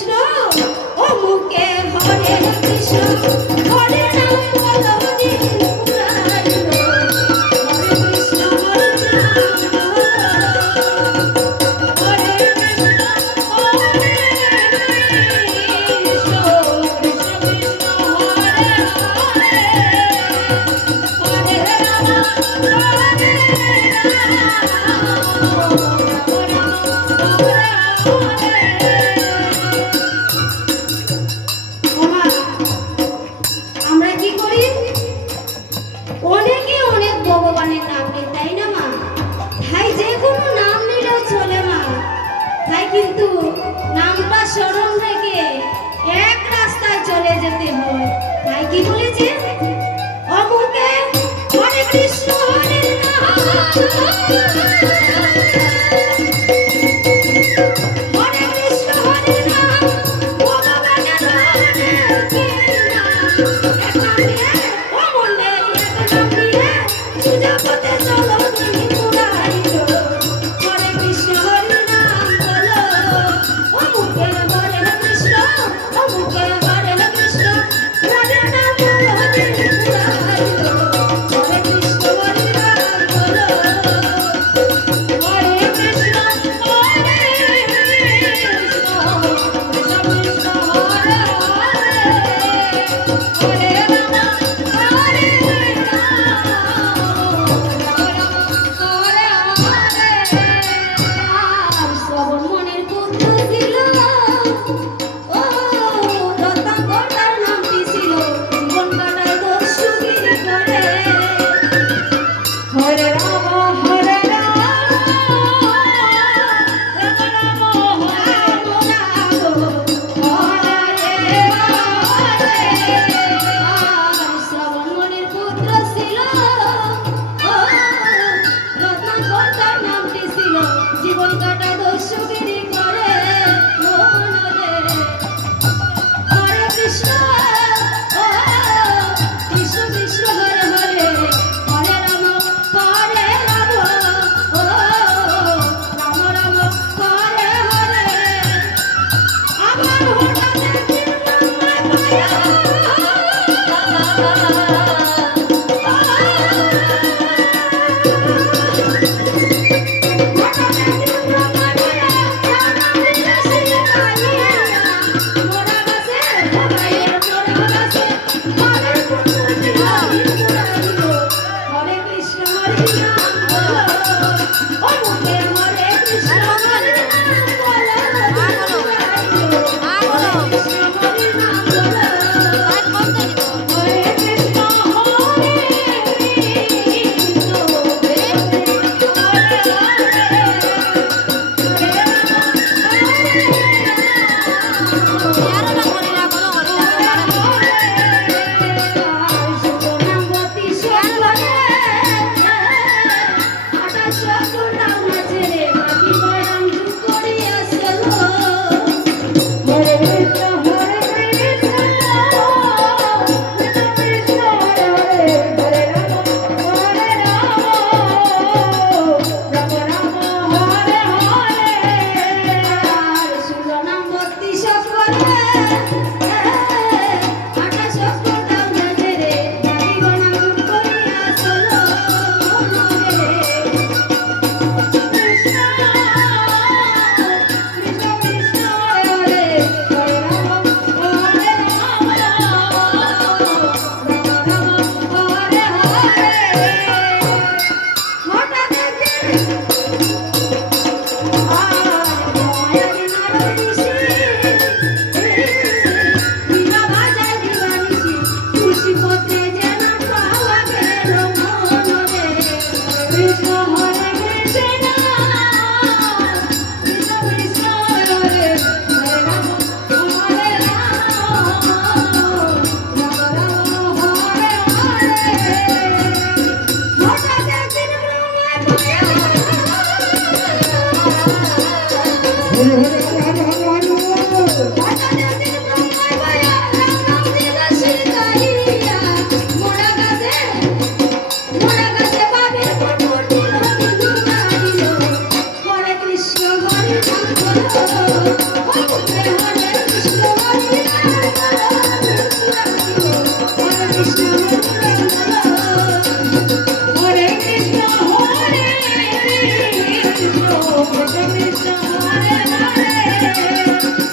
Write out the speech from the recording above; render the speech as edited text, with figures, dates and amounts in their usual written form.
কৃষ্ণ ও মুখে হরে কৃষ্ণ হরে নাম বলো দিন পুরাইল হরে কৃষ্ণ হরে নাম বলো হরে কৃষ্ণ হরে কৃষ্ণ কৃষ্ণ কৃষ্ণ হরে হরে হরে রাম হরে ওমা, আমরা কি করি অনেকে অনেক ভগবানের নাম নেই তাই না মা তাই যে কোনো নাম নিলেও চলে মা তাই কিন্তু নামটা স্মরণ রেখে এক রাস্তায় চলে যেতে হয় তাই কি বলেছে অমুকে হরে কৃষ্ণ হরে রাম হরে কৃষ্ণ হরে রাম ভগবানের অনেকে নাম এক নাম নিয়ে ও মনে এক নাম নিয়ে সোজা পথে চলো তুমি পুরাইল হরে কৃষ্ণ হরে নাম বলো অমুকে হরে কৃষ্ণ অমুকে হরে কৃষ্ণ হরে নাম বলো তুমি পুরাইল হরে কৃষ্ণ হরে নাম বলো হরে রে